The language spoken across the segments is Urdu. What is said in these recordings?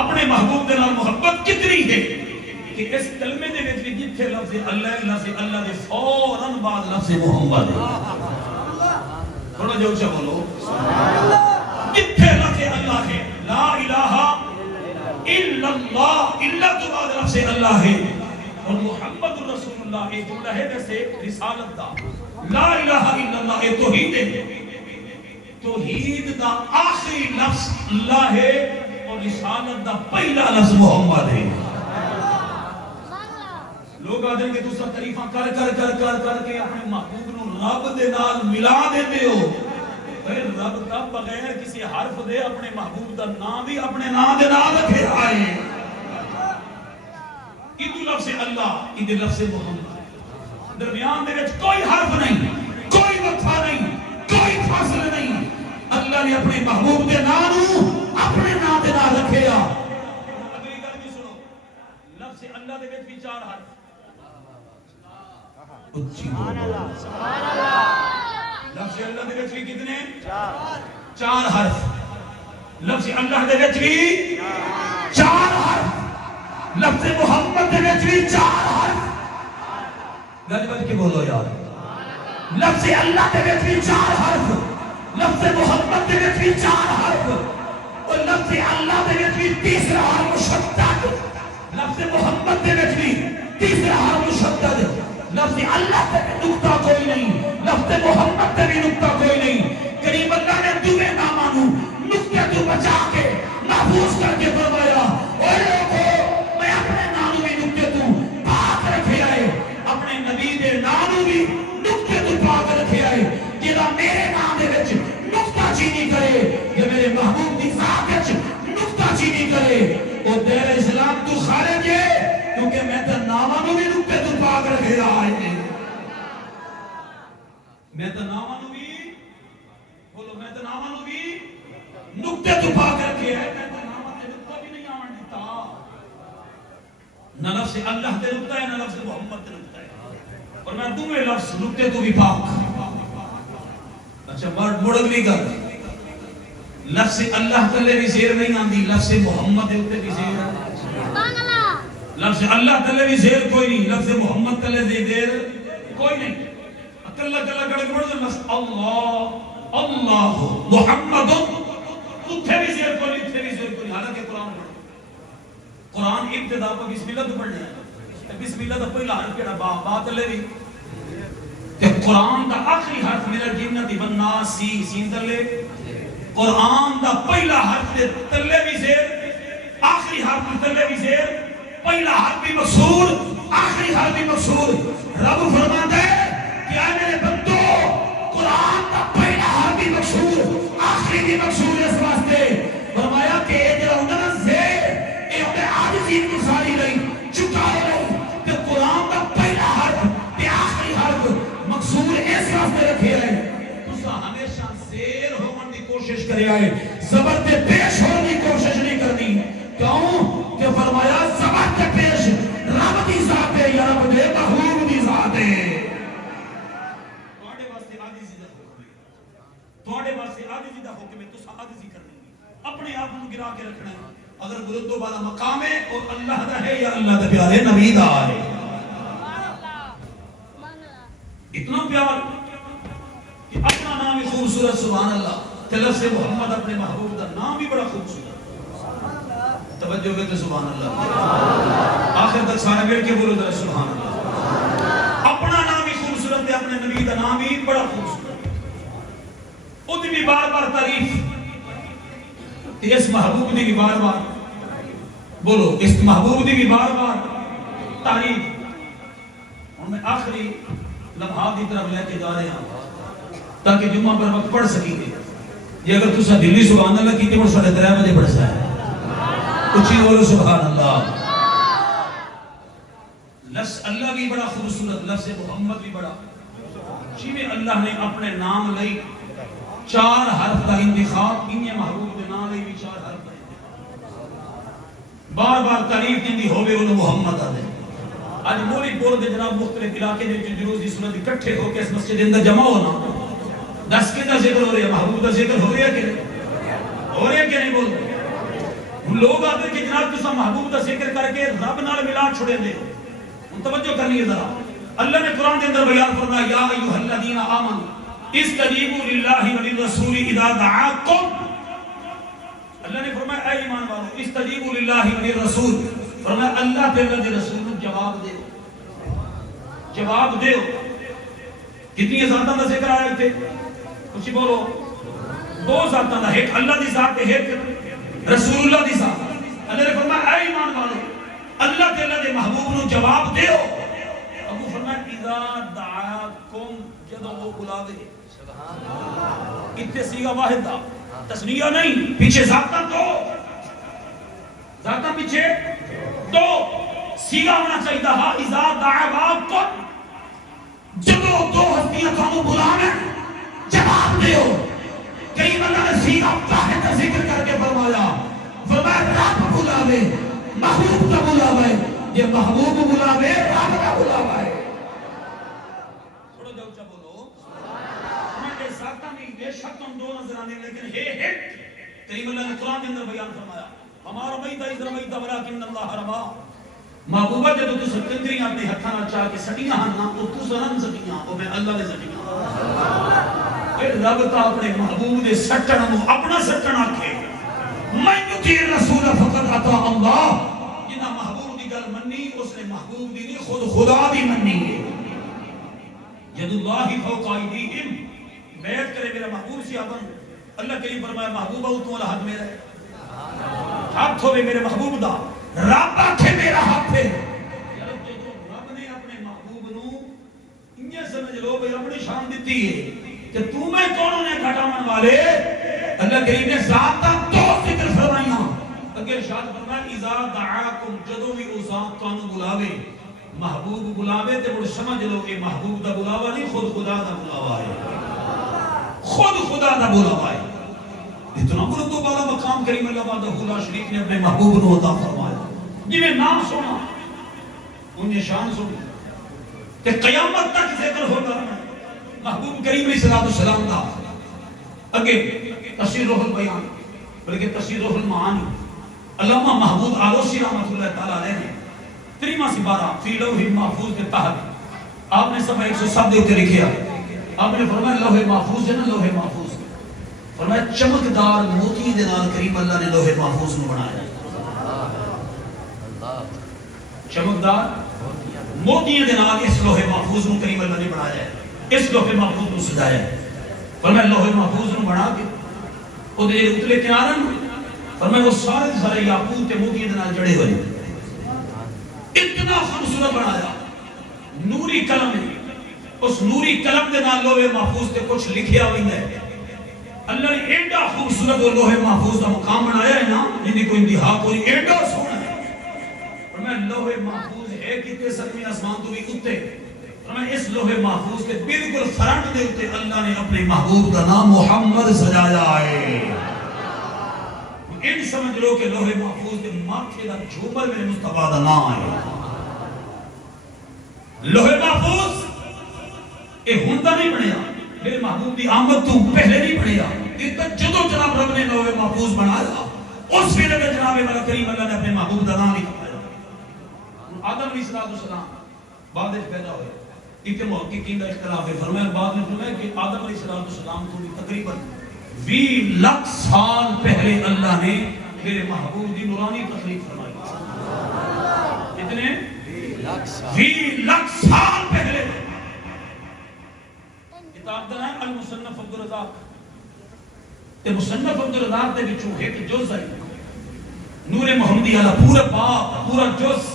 اپنے محبوب دے نال محبت کتنی ہے کہ اس کلمے دے وچ بھی جتھے لفظ اللہ دے فوراً بعد لفظ محمد ہے. تھوڑا جو اونچا بولو جتھے لفظ اللہ ہے لا الہ الا اللہ، الا تو بعد لفظ اللہ ہے، اور محمد رسول اللہ یہ جملہ ہے جیسے رسالت دا. لا الہ الا اللہ یہ توحید ہے، توحید دا آخری لفظ اللہ ہے اور رسالت دا پہلا لفظ محمد ہے. لوگ آدھیں کہ دوسرا تعریفاں کر کے اپنے محبوب نو رب دے نال ملا دیتے ہو. پھر رب کا بغیر کسی حرف دے اپنے محبوب دا نام بھی اپنے نام دے نال رکھے آئے. ادو لفظ اللہ ادو لفظ محمد، درمیان دے وچ کوئی حرف نہیں، کوئی وقفہ نہیں، کوئی فاصلہ نہیں. اللہ نے اپنے محبوب دے نام اپنے نام دے نال رکھے آ. اگلی گل بھی سنو، لفظ اللہ دے وچ بھی 4 حرف. سبحان اللہ سبحان اللہ. لفظ اللہ دے وچ بھی کتنے؟ 4 حرف. لفظ اللہ دے وچ بھی 4 حرف. لفظ محمد دے وچ بھی 4 حرف. گل بچ کے بولو یار. لفظ اللہ دے وچ بھی 4 حرف، لفظ محمد دے وچ بھی 4 حرف، اور لفظ اللہ دے وچ بھی تیسرا حرف مشدد. لفظ محمد دے وچ بھی تیسرا حرف مشدد. لفظ اللہ تے بھی نقطہ کوئی نہیں، لفظ محمد تے بھی نقطہ کوئی نہیں. کریم اللہ نے دوے ناماں نو نقطے تو بچا کے محفوظ کر کے فرمایا اے لوگو میں اپنے نام بھی نقطے تو پاک رکھے آئے، اپنے نبی دے نام بھی نقطے تو پاک رکھے آئے. جہاں میرے نام دے وچ نقطہ چینی کرے یا میرے محبوب دی ذات وچ نقطہ چینی کرے وہ دیر اسلام تو خارج ہے، کیونکہ میں تے ناماں نو بھی نقطے تو پاک رکھے آئے. میں تے ناماں نو بھی بولو، میں تے ناماں نو بھی نقطے تو پاک رکھے آئے. میں تے ناماں تے نقطہ بھی نہیں آون دیتا. نہ لفظ اللہ تے نقطہ ہے، نہ لفظ محمد تے نقطہ ہے، اور میں دوویں لفظ نقطے تو بھی پاک. اچھا مڑ اگلی گل، لفظ اللہ تلے بھی زیر نہیں آندی، لفظ محمد دے اوتے بھی زیر ہے. لفظ اللہ تلے بھی زیر کوئی نہیں، لفظ محمد تلے زیر کوئی نہیں. اکلا کلا کڑے پڑھ دو لفظ اللہ اللہ محمد اوتھے بھی زیر کوئی نہیں، اوتھے بھی زیر کوئی نہیں. حالانکہ قرآن ابتدا کو بسم اللہ تو پڑھنے ہیں، بسم اللہ دا پہلا حرف کیڑا؟ با تلے بھی. کہ قرآن دا آخری حرف من الجنت والناس سین تلے، قرآن دا پہلا حرف دے تلے بھی زیر، آخری حرف تلے بھی زیر، پہلا حرف بھی مکسور، آخری حرف بھی مکسور. رب فرماتا ہے کہ اے میرے بندو قرآن دا پہلا حرف بھی مکسور، آخری بھی مکسور. اس واسطے فرمایا کہ اے جڑا ہوندا نا زیر اے اپنے عاجزی کی ساری نہیں، چکائے نہیں. کہ قرآن دا پہلا حرف تے آخری حرف مقصور اس واسطے رکھے آئے تسا ہمیشہ زیر ہونے کی کوشش کرے آئے، زبر تے پیش ہونے کی کوشش نہیں کرنی. کیوں کہ فرمایا زبر تے پیش رب دی ذات ہے یا رب دے محبوب دی ذات ہے. تواڈے واسطے عاجزی دا حکم ہے، تواڈے واسطے عاجزی دا حکم ہے. تسا عاجزی کرنی ہے، اپنے آپ کو گرا کے رکھنا ہے. اگر گرو والا مقام ہے اور اللہ دا ہے یا اللہ دا پیارے نبی دا ہے. اتنا پیار کہ اپنا نام ہی خوبصورت سبحان اللہ، لفظ محمد اپنے محبوب کا نام بھی بڑا خوبصورت. توجہ کرتے سبحان اللہ. آخر تک سارے مل کے بولو ذرا سبحان اللہ. اپنا نام بھی خوبصورت ہے، اپنے نبی کا نام بھی بڑا خوبصورت. اس بھی بار بار تعریف، اس محبوب دی بھی بار بار بولو، اس محبوب دی بھی بار بار تعریف. اور میں آخری لمحات کی طرف لے کے جا رہے ہیں تاکہ جمعہ پر وقت پڑھ سکیں گے. یہ اگر تسا دلی سبحان اللہ کی تیمور 3:30 بجے پڑھ سکتے ہیں. اچھی بولو سبحان اللہ. لفظ اللہ بھی بڑا خوبصورت، لفظ محمد بھی بڑا. جی میں اللہ نے اپنے نام لئی 4 حرف کا انتخاب، انہیں محبوب کے نام لئی بھی 4 حرف کا انتخاب. بار بار تعریف دی ہوئے انہوں محمد آدھے. آج مولی پور دے جناب مختلف علاقے دے جلوس دی سنت اکٹھے ہو کے اس مسجد اندر جمع ہونا، 10 کے دا ذکر ہو رہا ہے، محبوب دا ذکر ہو رہا ہے کہ نہیں؟ ہو رہا ہے کہ نہیں؟ بول لوگ آتے کہ جناب تسا محبوب کا ذکر کر کے رب نال ملا چھڑے دے. توجہ کرنی ہے ذرا. اللہ نے قرآن کے اندر بیان فرمایا یا ایھا الذین آمنوا استجیبوا للہ وللرسول اذا دعاکم. اللہ نے فرمایا اے ایمان والو استجیبوا للہ وللرسول. فرمایا اللہ تے اللہ دے رسول کو جواب دے. جواب دے. کتنی ذاتاں کا ذکر آیا تھے؟ کچھ بولو. دو ذاتاں دا. ایک اللہ دی ذات ہے ایک رسول اللہ دی ذات. اللہ نے فرمایا اے ایمان والو اللہ تے اللہ دے محبوب نو جواب دیو. ابو فرمایا اذا دعاکم جدو وہ بلاوے. اتنے سیغہ واحد دا تسنیہ نہیں. پیچھے ذاتاں دو. ذاتاں پیچھے دو. سیغہ ہونا چاہیے تھا اذا دعاکم جدو دو ہستیاں تھانو بلاوے جواب دیو. کئی اللہ نے سیغہ واحد کا ذکر کر کے فرمایا. فرمایا رب بلاوے محبوب کا بلاوا ہے. یہ محبوب بلاوے رب کا بلاوا ہے. تھوڑا جو اچھا بولو. میں کے ساتھ میں بے شک تم دو نظر آنے لیکن ہے ایک کریم اللہ نے قرآن کے اندر بیان فرمایا ہمارا بیتا اذ رمیت ولکن اللہ رما. محبوبہ جدو تو سکندری اپنے ہتھاں نال چاہ کے سٹیاں ہن نا او تو سنن سٹیاں او میں اللہ نے سٹیاں. اے رب تا اپنے محبوب دے سٹن نو اپنا سٹن آکھے. میں یطیع رسول فقط عطا اللہ. جنہ محبوب دی گل منی اس نے محبوب دی نہیں خود خدا دی منی ہے. ید اللہ فوق ایدیہم. بیعت کرے میرا محبوب سی آبن. اللہ کریم فرمایا محبوبہ تو والا حد میرا ہے. ہاتھ ہوئے میرے محبوب دا. رب آکھے میرا ہاتھ ہے. رب نے اپنے محبوب نو انہیں سمجھ لو بھئی اپنی شان دیتی ہے کہ تو میں کونوں نے گھٹامن والے. اللہ کریم نے ذات دو ذکر فرمائیاں. اگر ارشاد فرمایا اذا دعاکم جدو بھی او ذات تانوں بلاوے محبوب بلاوے تے مڑ سمجھ لو اے محبوب دا بلاوا نہیں خود خدا دا بلاوا ہے. خود خدا دا بلاوا ہے. اتنا بلند و بالا مقام کریم اللہ وحدہ لا شریک نے اپنے محبوب نو عطا فرمایا. جی میں نام سنا انہیں شان سنی کہ قیامت تک ذکر ہوتا رہا محبوب کریم علیہ السلام دا. اگے تفسیر روح البیان بلکہ تفسیر روح المعانی علامہ محمود آلوسی رحمۃ اللہ تعالیٰ علیہ نے 13 سپارہ فی لوح محفوظ کے تحت آپ نے صفحہ 107 دے اوپر لکھیا. آپ نے فرمایا لوح محفوظ ہے نا لوح محفوظ فرمایا چمکدار موتی دے نال کریم اللہ نے لوح محفوظ نو بنایا. چمکدار موتی دے نال اس لوح محفوظ نو کریم اللہ نے بنایا ہے. اس لوح محفوظ نو سجایا ہے. فرمایا لوح محفوظ نو بنا کے او دے اتلے کنارے فرمایا وہ سارے یاقوت تے موتی دے نال جڑے ہوئے. اتنا خوبصورت بنایا. نوری قلم ہے. اس نوری قلم دے نال لوح محفوظ تے کچھ لکھیا ہوئی ہے. اللہ نے ایڈا خوبصورت وہ لوح محفوظ کا مقام بنایا ہے نا جن کی کوئی انتہا کوئی ایڈا سونا ہے. فرمایا لوح محفوظ ہے کتے سرمی آسمان تو بھی اتے. فرمایا اس لوح محفوظ کے بالکل فرنٹ دے اتے اللہ نے اپنے محبوب کا نام محمد سجایا ہے. ان سمجھ لو کہ لوح محفوظ کے ماتھے دا جھومر میرے مصطفیٰ دا نام ہے. لوح محفوظ اے ہندہ نہیں بنیا میرے محبوب دی آمد تو پہلے نہیں بنیا. جدو جناب رب نے لوح محفوظ بنایا اس ویلے میں جناب والا کریم اللہ نے اپنے محبوب دا نام لکھایا. آدم علیہ السلام بعد اس پیدا ہوئے. اتنے محققین کا اختلاف ہے. فرمایا بعد میں فرمایا کہ آدم علیہ السلام کو بھی تقریباً 20 لاکھ سال پہلے اللہ نے میرے محبوب دی نورانی تخلیق فرمائی. کتنے 20 لاکھ سال پہلے. کتاب دا نام المصنف عبدالرزاق تے مصنف عبدالرزاق دے وچوں ایک جز ہے نور محمدی والا پورا باب پورا جز.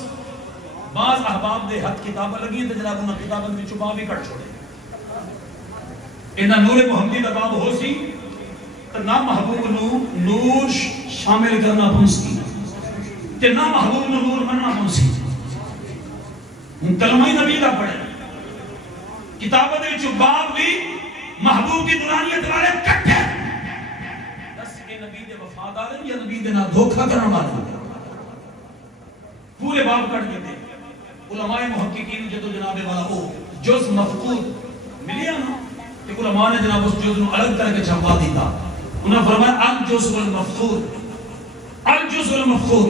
بعض احباب دے ہاتھ کتاباں لگی تے جناب انہاں کتاباں وچوں باب ہی کٹ چھوڑے. انہاں نور محمدی دا باب ہو سی تے نہ محبوب نو نور شامل کرنا پونسی تے نہ محبوب نو نور مننا پونسی. کلمہ نبی دا پڑھے کتابوں دے وچوں باب بھی محبوب کی نورانیت والے کٹھے. دس کے نبی دے وفادار ہیں یا نبی دے نال دھوکا کرن والے پورے باب کٹ دیتے. علماء محققین جدو جناب والا او جز مفقود ملیا نا کہ علماء نے جناب اس جز نو الگ کر کے چھپا دیتا. انہوں نے فرمایا الجز والمفقود الجزء المفقود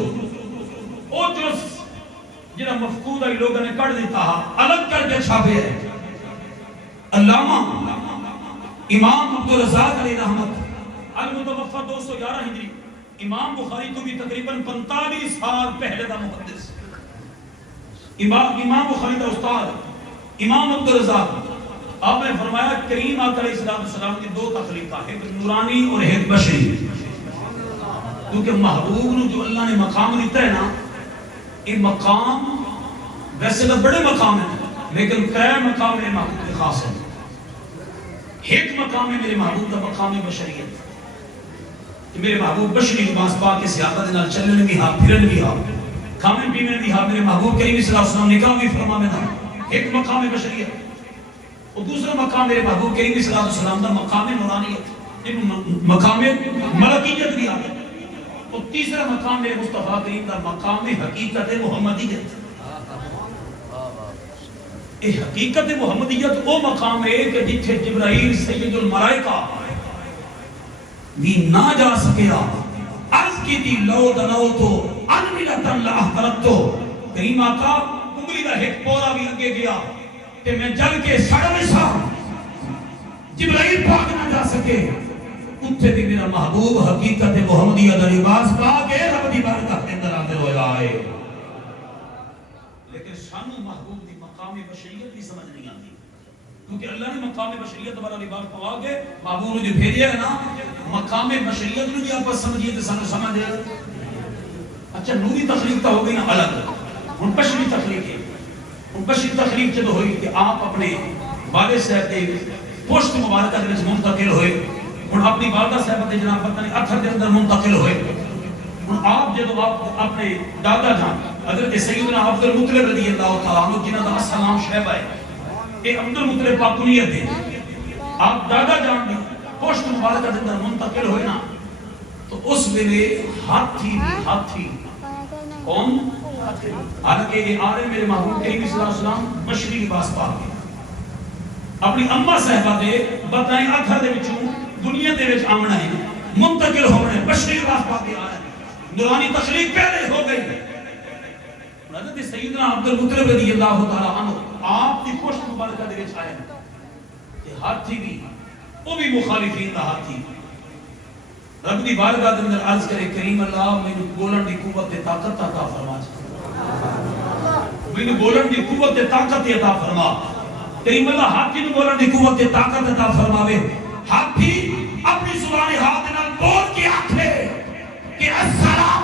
او جز جنہا مفقود آئی لوگوں نے کڑ دیتا الگ کر کے چھاپے ہے. علامہ امام عبدالرزاق علیہ رحمت المتوفى 211 ہجری امام بخاری تو بھی تقریباً 45 سال پہلے دا محدث امام بخاری دا استاد امام عبدالرزاق آپ نے فرمایا کریم آقا علیہ السلام کی دو تخلیقہ ایک نورانی اور ایک بشری. کیونکہ محبوب نو جو اللہ نے مقام دیتا ہے نا یہ مقام ویسے تو بڑے مقام ہیں لیکن کئی مقام میرے محبوب کے خاص ہیں. ایک مقام ہے میرے محبوب کا مقام بشریت کہ میرے محبوب بشری لباس پاک کے سیاقت نال چلنے بھی ہاں پھرن بھی ہاں کھانے پینے بھی ہاں میرے محبوب کریم صلی اللہ علیہ وسلم نکاح بھی فرما میں تھا. ایک مقام بشریت اور دوسرا مقام میرے محبوب کریم صلی اللہ علیہ وسلم کا مقام نورانیت ایک مقام ملکیت بھی آتا اور تیسرا مقام میرے مصطفیٰ کریم کا مقام حقیقت محمدیت. اے حقیقت محمدیت وہ مقام ہے کہ جتھے جبرائیل سید الملائکہ بھی نہ جا سکیا عرض کی تھی لو دنو تو انملتا لأحترقتو کریم آقا انگلی دا ایک پورا بھی اگے گیا کہ میں جل کے سڑ میں سا جبرائیل پاک نہ جا سکے اتھے بھی میرا محبوب حقیقت محمدیت لباس پاک ہے رب دی بارگاہ کے اندر حاضر ہو جائے. لیکن شانو محبوب دی مقام بشریت بھی سمجھ نہیں آتی کیونکہ اللہ نے مقام بشریت والا لباس پوا کے محبوب نے جو بھیجا ہے نا مقام بشریت نے بھی آپ سمجھیے تو سانو سمجھ ہے. اچھا نوری تخلیق تو ہو گئی نا الگ ہن بشری تخلیق ہے. ہن بشری تخلیق جب ہوئی کہ آپ اپنے والد صاحب کے پشت مبارکہ کے منتقل ہوئے ہن اپنی والدہ صاحب کے جناب پتہ نہیں اتھر کے اندر منتقل ہوئے. ہن آپ جب آپ اپنے دادا جان حضرت سیدنا عبد المطلب رضی اللہ تعالیٰ عنہ جنہاں دا اصل نام شہبہ ہے اے عبد المطلب پاکنیت ہے آپ دادا جان دی پشت مبارکہ کے اندر منتقل ہوئے نا تو اس ویلے ہاتھی کون حالانکہ یہ آرے میرے محبوب کریم صلی اللہ علیہ وسلم بشری لباس پاک ہے اپنی اماں صاحبہ دے بتائیں اتھر دے وچوں دنیا دے وچ آمنا ہے منتقل ہونے بشری لباس پاک کے آ رہے نورانی تخلیق پہلے ہو گئی. حضرت سیدنا عبد المطلب رضی اللہ تعالیٰ عنہ آپ کی پشت مبارکہ دے وچ آئے کہ ہاتھی بھی وہ بھی مخالفین دا ہاتھی رب دی بارگاہ دے اندر عرض کرے کریم اللہ مینوں بولن دی قوت تے طاقت عطا فرما مینوں بولن دی قوت تے طاقت عطا فرما. کریم اللہ ہاتھی نوں بولن دی قوت تے طاقت عطا فرماوے. ہاتھی اپنی زبان حال دے نال بول کے آکھے کہ السلام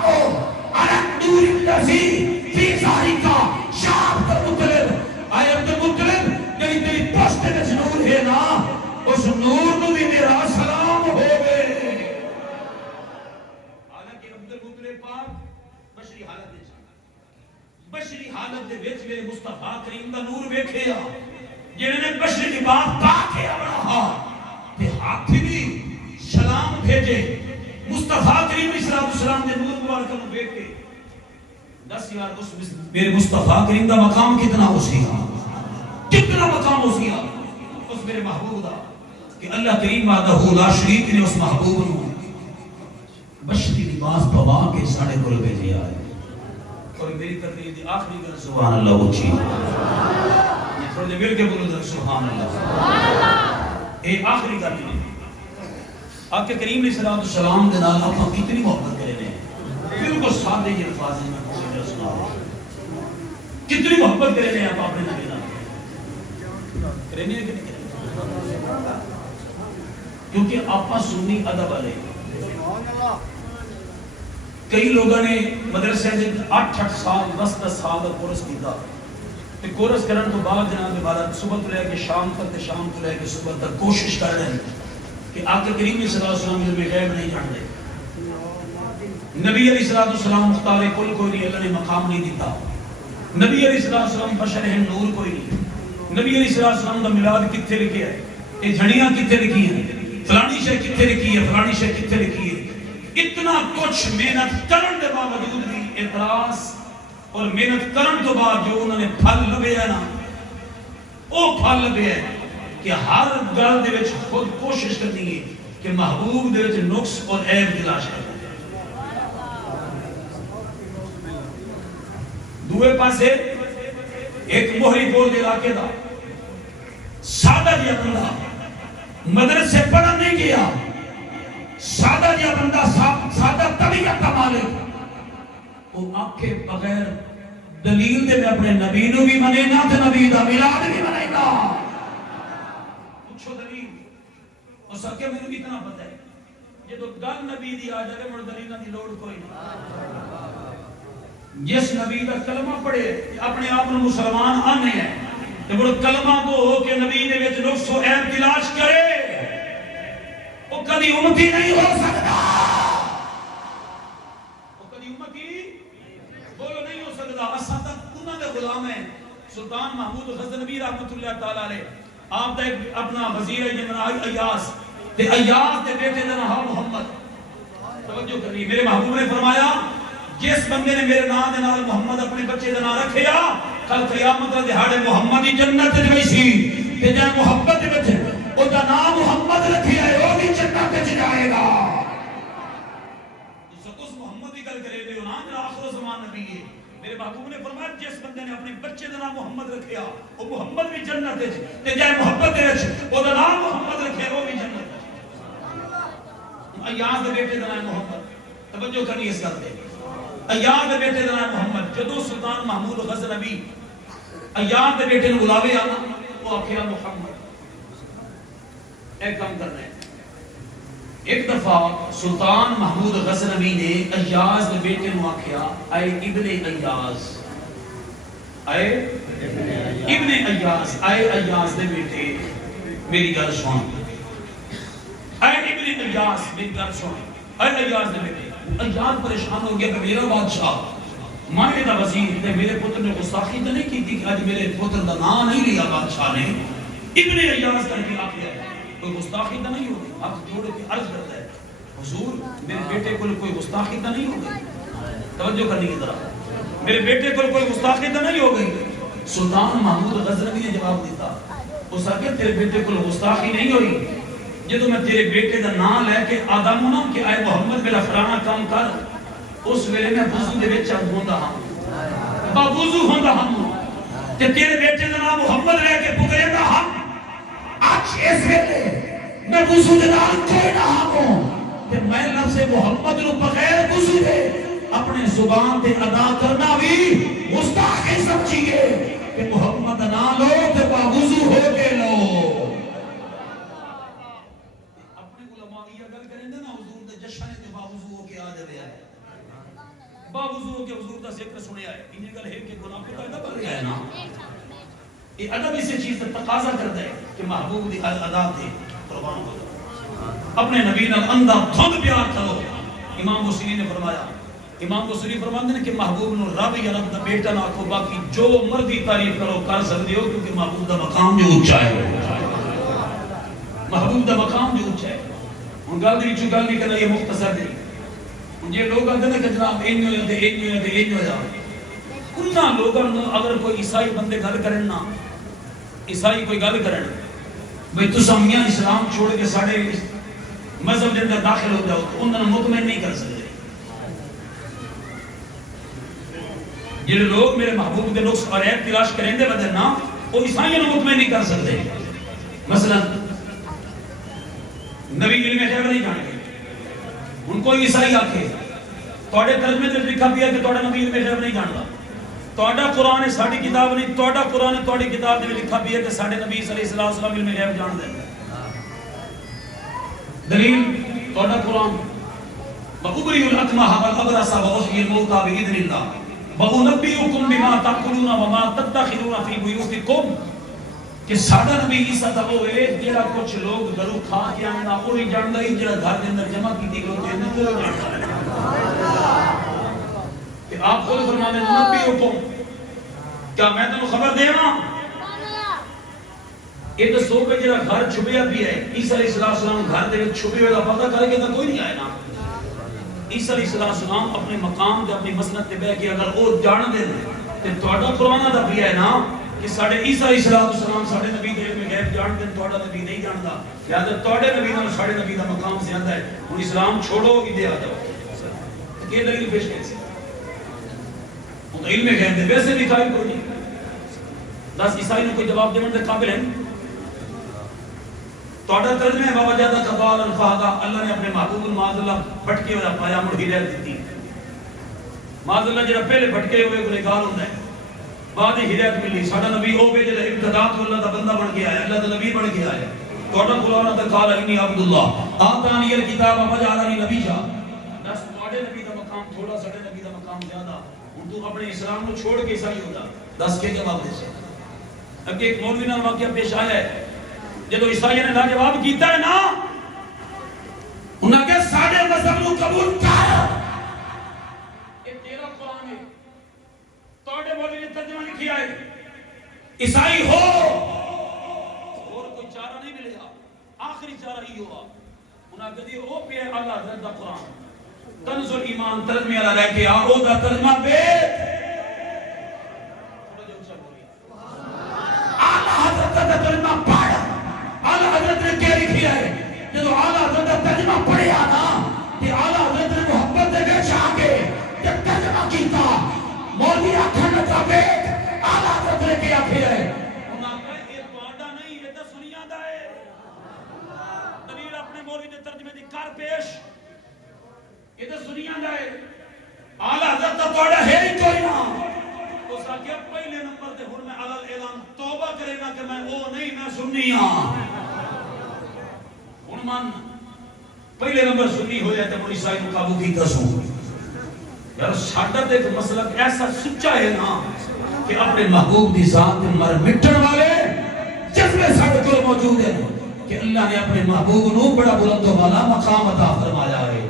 علی النور الذی فی ذالکا شاہ عبد المطلب آئے عبد المطلب یعنی تیری پشت وچ نور ہے نا اس نور نو بھی میرا سلام ہو گئے. حالانکہ عبد المطلب پاک بشری حالت دے بشری حالت دے وچ میرے مصطفیٰ کریم دا نور ویکھیا جنہاں نے بشری لباس پاک ہے بڑا تے ہاتھی بھی سلام بھیجے مصطفیٰ کریم صلی اللہ علیہ وسلم دے نور مبارک نو دیکھ کے دس یار اس میرے مصطفیٰ کریم دا مقام کتنا وسیع کتنا مقام وسیع اس میرے محبوب دا کہ اللہ کریم وحدہ لا شریک نے اس محبوب نو بشری لباس پوا کے ساڑے کول بھیجے آئے. اور میری تقریر دی آخری گل سبحان اللہ اونچی یہ تھوڑے مل کے بولو سبحان اللہ اے آخری گل ہے. آپ کے کریم علیہ السلام دے نال آپ کتنی محبت کرے نے بالکل سادے یہ الفاظ میں کوشش سنا کتنی محبت کرے نے آپ اپنے نبی نال کرے نے کہ نہیں کرے کیونکہ آپ سنی ادب والے کئی لوگوں نے مدرسے میں 8-8 سال 10-10 سال کا کورس کیتا تے کورس کرن تو بعد جناب عبادت صبح تو لے کے شام تک تے شام تو لے کے صبح تک کوشش کر رہے ہیں کہ آقا کریم صلی اللہ علیہ وسلم علم غیب نہیں جانتے. نبی علیہ السلام مختار کل کوئی نہیں اللہ نے مقام نہیں دیتا. نبی علیہ السلام بشر ہیں نور کوئی نہیں. نبی علیہ السلام دا میلاد کتنے لکھے ہے یہ جھڑیاں کتنے لکھی ہیں فلانی شے کتنے لکھی ہے فلانی شے کتنے لکھی ہے. اتنا کچھ محنت کرن دے باوجود بھی اعتراض اور محنت کرن تو بعد جو انہوں نے پھل لبے ہے نا وہ پھل لبے ہے کہ ہر گل دے وچ خود کوشش کرنی ہے کہ محبوب دے وچ نقص اور عیب تلاش کرنا. دوے پاسے ایک موہری پور دے علاقے دا سادہ جیا بندہ مدرسے پڑھا نہیں گیا، سادہ جیا بندہ سادہ طبیعت کا مالک، وہ آنکھیں بغیر دلیل دے میں اپنے نبی نو بھی منے نا تے نبی دا میلاد بھی منے گا۔ پوچھو دلیل، اور سب کے مجھے اتنا پتہ ہے یہ تو گل نبی دی آ جائے مڑ دلیل دی لوڑ کوئی نہیں۔ جس نبی دا کلمہ پڑھے اپنے آپ نے مسلمان آنے ہیں، جب وہ کلمہ کو ہو کہ نبی نے وچ نقص و عیب تلاش کرے وہ کبھی امتی نہیں ہو سکتا، وہ کبھی امتی بولو نہیں ہو سکتا۔ اساں تک انہاں دے غلام ہیں۔ سلطان محمود غزنوی رحمۃ اللہ تعالی علیہ آپ دا ایک اپنا وزیر ہے جنرال ایاز تے ایاز دے بیٹے دا نام محمد، توجہ کرنی، میرے محبوب نے فرمایا جس بندے نے میرے نام دے نال محمد اپنے بچے دا نام رکھیا کل قیامت دے دہاڑے محمد دی جنت وچ ویسی تے جے محبت وچ او دا نام محمد رکھیا ہے او بھی جنت وچ جائے گا۔ اس محمد دی گل کرے تے نام دا آخر زمان نبی ہے۔ میرے محبوب نے فرمایا جس بندے نے اپنے بچے دا نام محمد رکھیا او محمد بھی جنت وچ تے جے محبت وچ او دا نام محمد رکھیا او بھی جنت وچ۔ ایاز دے بیٹے دا نام محمد، توجہ کرنی اس گل تے، ایاز دے بیٹے دا نام محمد۔ جدو سلطان محمود غزنوی ایاز دے بیٹے نے بلاوے آنا وہ آخیا محمد ایک کام کرنا ہے۔ ایک دفعہ سلطان محمود غزنوی نے ایاز دے بیٹے نے آخیا اے ابن ایاز، اے ابن ایاز، اے ایاز دے بیٹے میری گل سن، اے ابن ایاز میری گل سن، اے ایاز دے بیٹے۔ ایاز پریشان ہو گیا کہ میرا بادشاہ مانے دا وزیر تے میرے پتر نے گستاخی تو نہیں کی تھی کہ آج میرے پتر دا نام نہیں لیا بادشاہ نے، ابن ایاز کر کے آخیا ہے کوئی گستاخی تو نہیں ہوگی؟ آپ جوڑ کے عرض کرتا ہے حضور میرے بیٹے کو کوئی گستاخی تو نہیں ہوگی؟ توجہ کرنے کی طرح، میرے بیٹے کو کوئی گستاخی تو نہیں ہوگی؟ سلطان محمود غزنوی نے جواب دیتا، اس نے کہا تیرے بیٹے کو گستاخی نہیں ہوئی جدو میں تیرے بیٹے دا نام لے کے آدم ہونا کہ آئے محمد میرا فلانا کام کر، اس ویلے میں وضو دے وچ ہوندا ہاں، با وضو ہوندا ہاں تے تیرے بیٹے دا نام محمد لے کے پکاردا ہاں، اج اس ویلے میں وضو دے نال کوئی نہ ہوں تے میں لفظ محمد نو بغیر وضو دے اپنے زبان تے ادا کرنا بھی گستاخی سمجھیے کہ محمد نام لو تے با وضو ہو کے لو۔ باوضو کے حضور دا ذکر سنیا ہے، انہیں گل ہے کہ گناہ کو تائدہ بڑھ گیا ہے نا، یہ ادب اسی چیز سے تقاضا کرتا ہے کہ محبوب دی ادا تھے قربان ہو جائے، اپنے نبی نال اندھا دھند پیار کرو۔ امام بصری نے فرمایا، امام بصری فرماتے ہیں کہ محبوب نو رب یا رب دا بیٹا نہ آکھو، باقی جو مرضی تعریف کرو کر سکتے ہو کیونکہ محبوب دا مقام جو اونچا ہے، محبوب دا مقام جو اونچا ہے۔ ان گل دی وچوں گل نہیں کرنا، یہ مختصر نہیں، یہ لوگ آتے ہیں کہ جناب این ہو جاتے این ہو جاتے این ہو جاتے، انہاں لوگوں اگر کوئی عیسائی بندے گل کرن نا، عیسائی کوئی گل کرن بھئی تساں میاں اسلام چھوڑ کے ساڑھے مذہب دے اندر داخل ہو جاؤ تو انہاں مطمئن نہیں کر سکتے۔ یہ لوگ میرے محبوب دے نقص اور عیب تلاش کریں دے بدل نا وہ عیسائیوں نے مطمئن نہیں کر سکتے۔ مثلا نبی علم غیب نہیں جانتے، ان کو عیسائی آکھے توڑے ترجمے سے لکھا بھی ہے کہ توڑا نبی علم غیب نہیں جانتا، توڑا قرآن ہے ساڑھی کتاب نہیں، توڑا قرآن ہے توڑی کتاب میں لکھا بھی ہے کہ ساڑھے نبی صلی اللہ علیہ وسلم علم غیب جان دیں۔ دلیل توڑا قرآن وَأُبْرِئُ الْأَكْمَحَ وَالْأَبْرَصَ وَأُحْيِي الْمَوْتَى بِإِذْنِ اللَّهِ وَأُنَبِّئُكُم بِمَا تَأْكُلُونَ وَمَا تَدَّخِرُونَ فِي بُيُوتِكُم، کہ سادہ نبی عیسیٰ تھا وہ ہے جڑا کچھ لوگ درو کھا کے آنا وہی جاندا ہی جڑا گھر کے اندر جمع کی تھی لوگ نہیں وہ جاندا کہ آپ خود فرمانے نبی حکم کیا میں تمہیں خبر دیواں یہ تو سو پہ جڑا گھر چھپیا بھی ہے عیسیٰ علیہ السلام گھر دے چھپے ہوئے کا پتہ کر کے تو کوئی نہیں آئے نا۔ عیسیٰ علیہ السلام اپنے مقام تے اپنی مسند تے بیٹھ کے اگر وہ جان دے تے تہاڈا قرآن دا بھی ہے نا کہ ساڈے عیسیٰ علیہ السلام ساڈے نبی دے علم غیب جان دے تہاڈا نبی نہیں جاندا، لہذا تہاڈے نبی نال ساڈے نبی دا مقام زیادہ ہے، ہن اسلام چھوڑو ادھر آ جاؤ۔ کہ دلیل پیش کر سی وہ تو علم غیب دے ویسے بھی قائل کوئی نہیں دس عیسائی نے کوئی جواب دینے دے قابل ہیں توڑا ترجمہ ہے بابا جادہ قبال الفاہدہ اللہ نے اپنے محبوب معاذ اللہ بھٹکے ہوئے پایا مڑ ہدایت دیتی معاذ اللہ جڑا پہلے بھٹکے ہوئے گنہگار ہوندا ہے بعد ہدایت ملی ساڈا نبی او بھیجے ابتدا تو اللہ دا بندہ بن کے آیا اللہ دا نبی بن کے آیا توڑا قرآن تے قال انی عبد اللہ آتانی الکتاب وجعلنی نبیا دس توڑے نبی دا مقام تھوڑا ساڈے نبی دا مقام زیادہ ہن تو اپنے اسلام کو چھوڑ کے عیسائی ہوتا دس کے جواب دے سے اگے ایک مولوی نال واقعہ پیش آیا ہے جدو عیسائی نے لاجواب کیتا ہے نا انہاں کہ ساڈے مذہب نو قبول کر اے تیرا قرآن ہے توڑے مولوی نے ترجمہ لکھیا ہے عیسائی ہو اور کوئی چارہ نہیں ملے گا آخری چارہ ہی ہوا انہاں کہ او پہ اللہ حضرت دا قرآن کنز الایمان ترجمہ والا لے کے آو دا ترجمہ بیت حضرت ترجمہ پڑھ اعلیٰ حضرت نے کیا لکھی ہے جب اعلیٰ حضرت ترجمہ پڑھیا نا کہ اعلیٰ حضرت نے محبت دے بیچ آگے جب ترجمہ کیتا مولوی آکھن لگا بیت اعلیٰ حضرت نے کیا ہے انہاں کہا یہ پاڑا نہیں یہ تو سنیا دا ہے دلیل اپنے مولوی نے ترجمے دی کار پیش یہ تو سنیا دا ہے اعلیٰ حضرت تو پاڑا ہے ہی کوئی نہ تو ساکیا پہلے نمبر دے ہن میں علل اعلان توبہ کرے گا کہ میں او نہیں میں سنی ہاں ہن مان پہلے نمبر سنی ہو جائے تو عیسائی کو قابو کی دسوں یار ساڈا تے ایک مسلک ایسا سچا ہے نا کہ اپنے محبوب دی ذات مر مٹن والے جذبے ساڈے کول موجود ہیں کہ اللہ نے اپنے محبوب نو بڑا بلند و بالا مقام عطا فرمایا ہے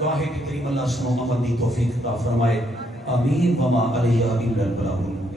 دعا ہے کہ کریم اللہ سنو عمل دی توفیق عطا فرمائے آمین وما علیہ الا البلاغ